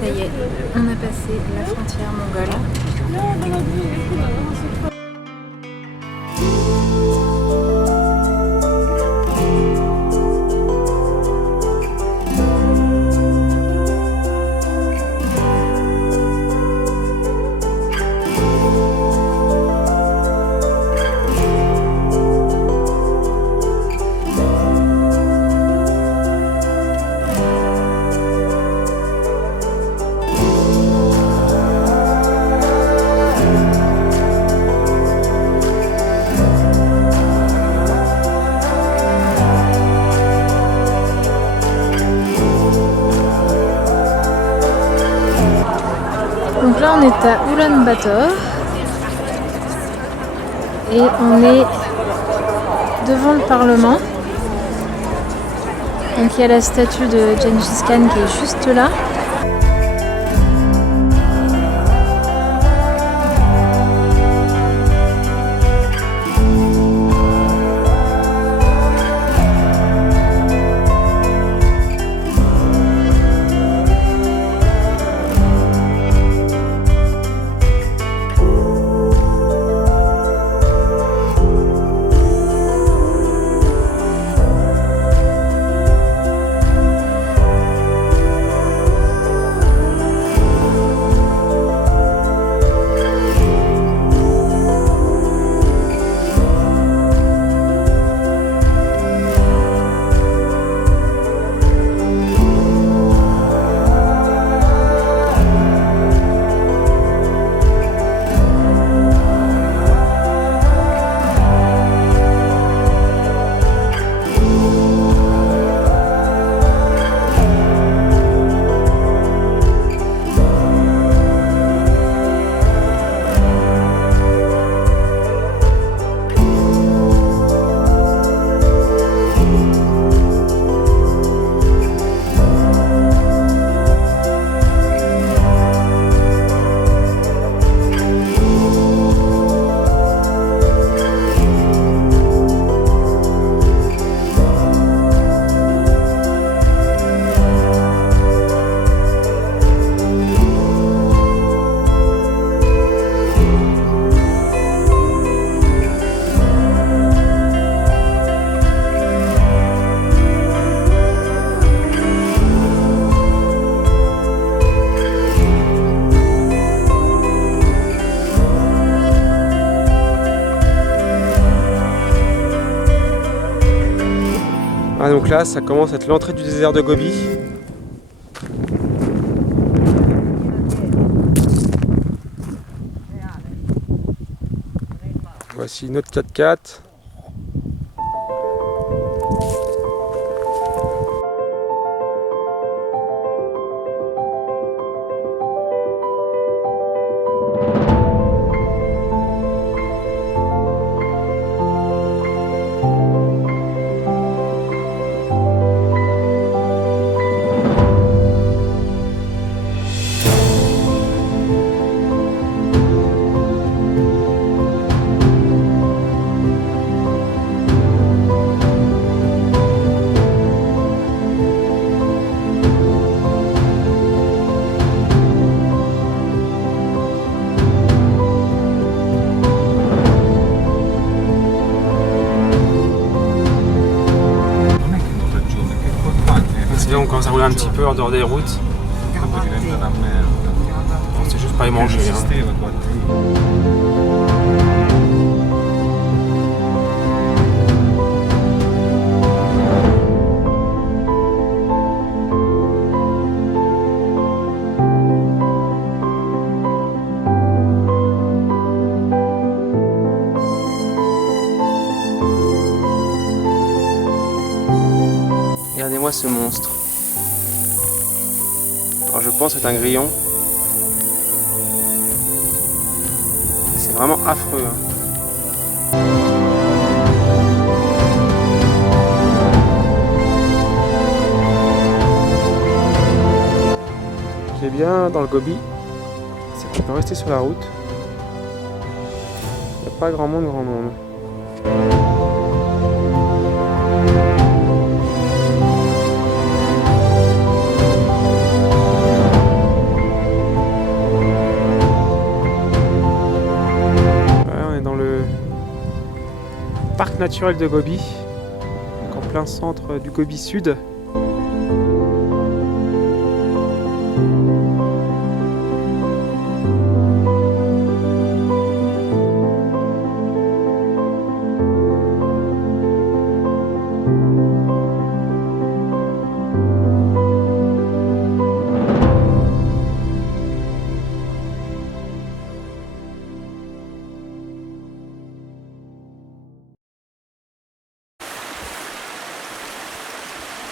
Ça y est, on a passé la frontière mongole. Donc là on est à Ulaanbaatar et on est devant le Parlement. Donc il y a la statue de Gengis Khan qui est juste là. Ah, donc là ça commence à être l'entrée du désert de Gobi. Voici notre 4x4. Là on commence à rouler un petit peu en dehors des routes. C'est juste pas y manger. Regardez-moi ce monstre. Alors je pense que c'est un grillon. C'est vraiment affreux. Ce qui est bien dans le Gobi, c'est qu'on peut rester sur la route. Il n'y a pas grand monde. parc naturel de Gobi, donc en plein centre du Gobi Sud.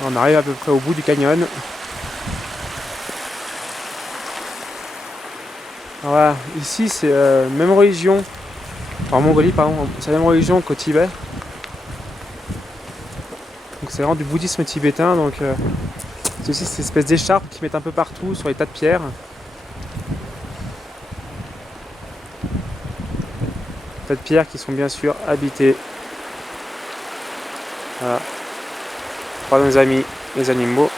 On arrive à peu près au bout du canyon. Voilà, ici c'est même religion, en Mongolie pardon, c'est la même religion qu'au Tibet. Donc c'est vraiment du bouddhisme tibétain, donc c'est aussi cette espèce d'écharpe qu'ils mettent un peu partout sur les tas de pierres. Tas de pierres qui sont bien sûr habitées. Voilà. Par nos amis les animaux.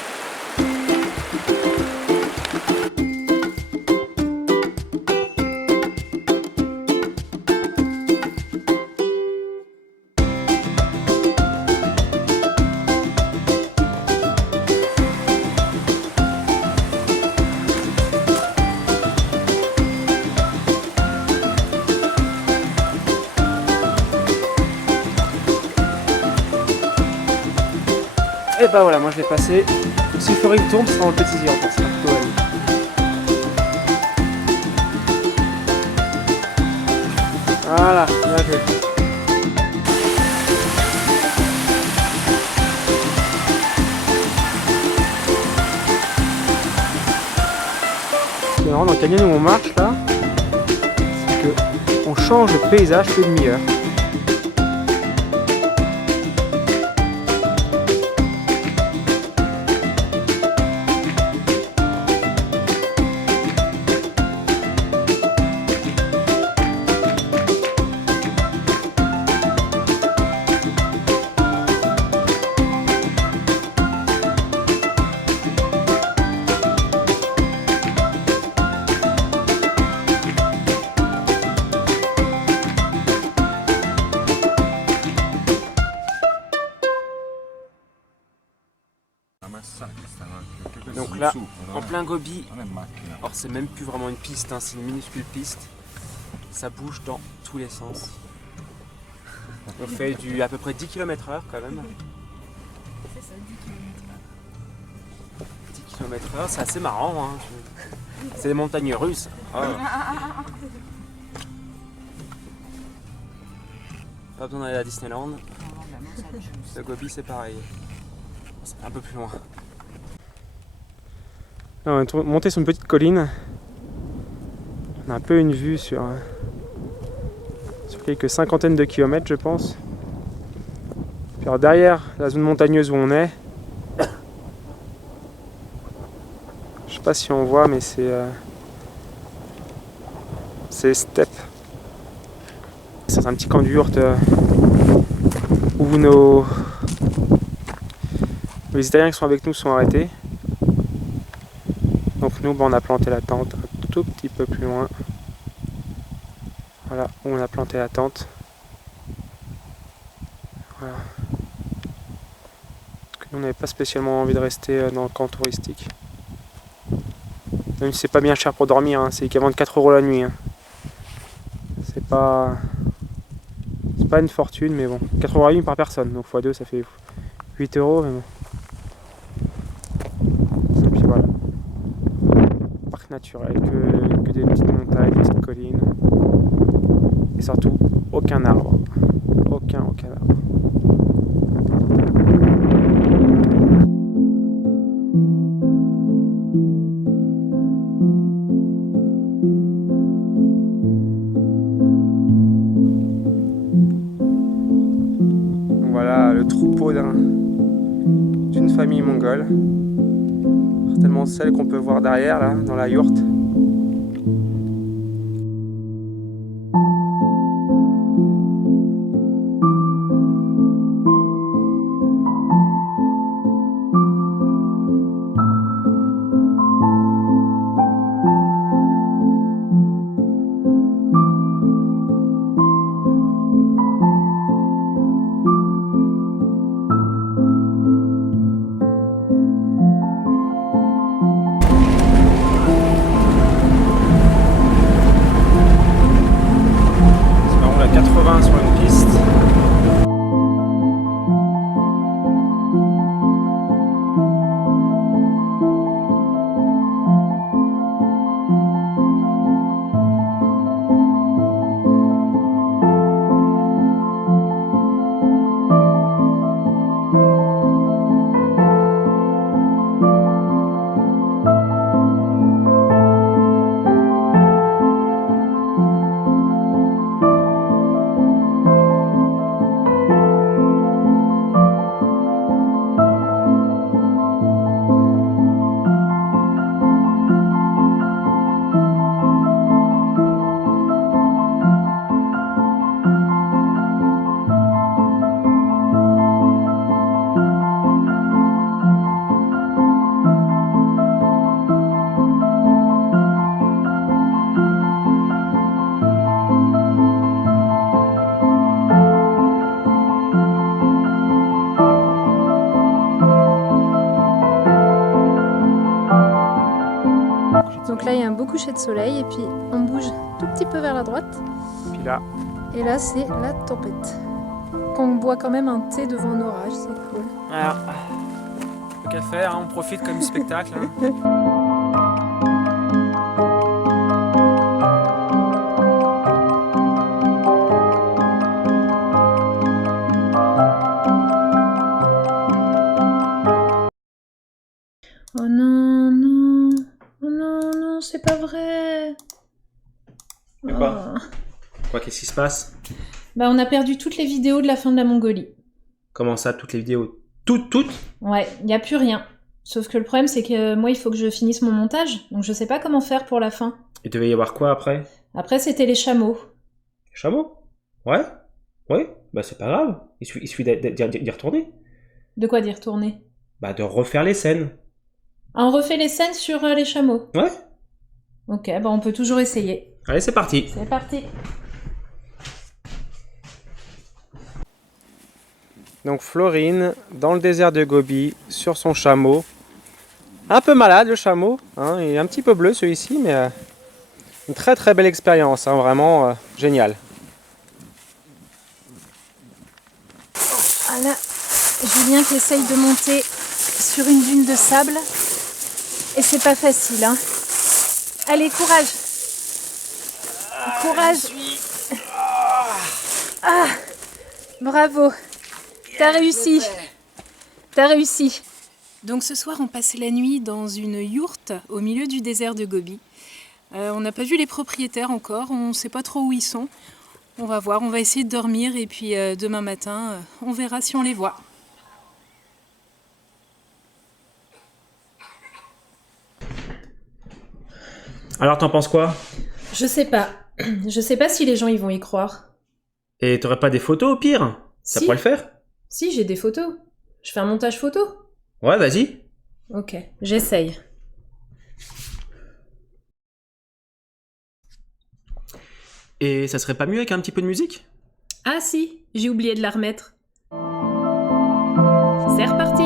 Et bah voilà, moi je l'ai passé. Si Fleury tourne, c'est dans le petit zéro. C'est plutôt aller. Voilà, bien joué. C'est marrant dans le canyon où on marche là, c'est que on change de paysage tous les demi-heures. Donc là, en plein Gobi, alors c'est même plus vraiment une piste, hein, c'est une minuscule piste. Ça bouge dans tous les sens. On fait à peu près 10 km/h quand même. C'est ça, 10 km/h. 10 km/h, c'est assez marrant. Hein. C'est des montagnes russes. Oh. Pas besoin d'aller à Disneyland. Le Gobi c'est pareil. C'est un peu plus loin. Là, on est monté sur une petite colline. On a un peu une vue sur quelques cinquantaines de kilomètres, je pense. Puis alors, derrière la zone montagneuse où on est, je sais pas si on voit, mais c'est steppe. C'est un petit camp d'yourte où les Italiens qui sont avec nous sont arrêtés. Donc nous, on a planté la tente un tout petit peu plus loin. Voilà, où on a planté la tente. Voilà. Parce que nous, on n'avait pas spécialement envie de rester dans le camp touristique. Même si c'est pas bien cher pour dormir, hein, c'est équivalent de 4 € la nuit. Hein. C'est pas une fortune, mais bon. 4 € la nuit par personne, donc x2 ça fait 8 €, mais bon. Et puis voilà. Parc naturel, que des petites montagnes, des petites collines. Et surtout, aucun arbre. Aucun arbre. Voilà le troupeau d'une famille mongole. Certainement celle qu'on peut voir derrière là, dans la yourte. 80 sur une piste. Donc là, il y a un beau coucher de soleil et puis on bouge tout petit peu vers la droite. Puis là, Et là, c'est la tempête. On boit quand même un thé devant un orage, c'est cool. voilà. Qu'à faire, hein, on profite comme du spectacle. Hein. Oh non, non. Oh non, non, c'est pas vrai. Mais quoi? Quoi, qu'est-ce qui se passe? Bah, on a perdu toutes les vidéos de la fin de la Mongolie. Comment ça, toutes les vidéos? Toutes? Ouais, y a plus rien. Sauf que le problème, c'est que moi, il faut que je finisse mon montage. Donc je sais pas comment faire pour la fin. Il devait y avoir quoi après? Après, c'était les chameaux. Chameau? Ouais? Ouais? Bah c'est pas grave. Il suffit d'y retourner. De quoi d'y retourner? Bah de refaire les scènes. Ah, on refait les scènes sur les chameaux. Ouais? Ok, bah on peut toujours essayer. Allez, c'est parti. C'est parti. Donc Florine, dans le désert de Gobi, sur son chameau. Un peu malade le chameau, hein, il est un petit peu bleu celui-ci, mais une très très belle expérience, hein, vraiment génial. Ah là, Julien qui essaye de monter sur une dune de sable. Et c'est pas facile, hein. Allez, courage. Courage. Ah, bravo. T'as réussi. T'as réussi. Donc ce soir, on passe la nuit dans une yourte au milieu du désert de Gobi. On n'a pas vu les propriétaires encore, on ne sait pas trop où ils sont. On va voir, on va essayer de dormir et puis demain matin, on verra si on les voit. Alors t'en penses quoi? Je sais pas. Je sais pas si les gens ils vont y croire. Et t'aurais pas des photos au pire? Ça Si. pourrait le faire? Si, j'ai des photos. Je fais un montage photo. Ouais, vas-y. Ok, j'essaye. Et ça serait pas mieux avec un petit peu de musique? Ah si, j'ai oublié de la remettre. C'est reparti.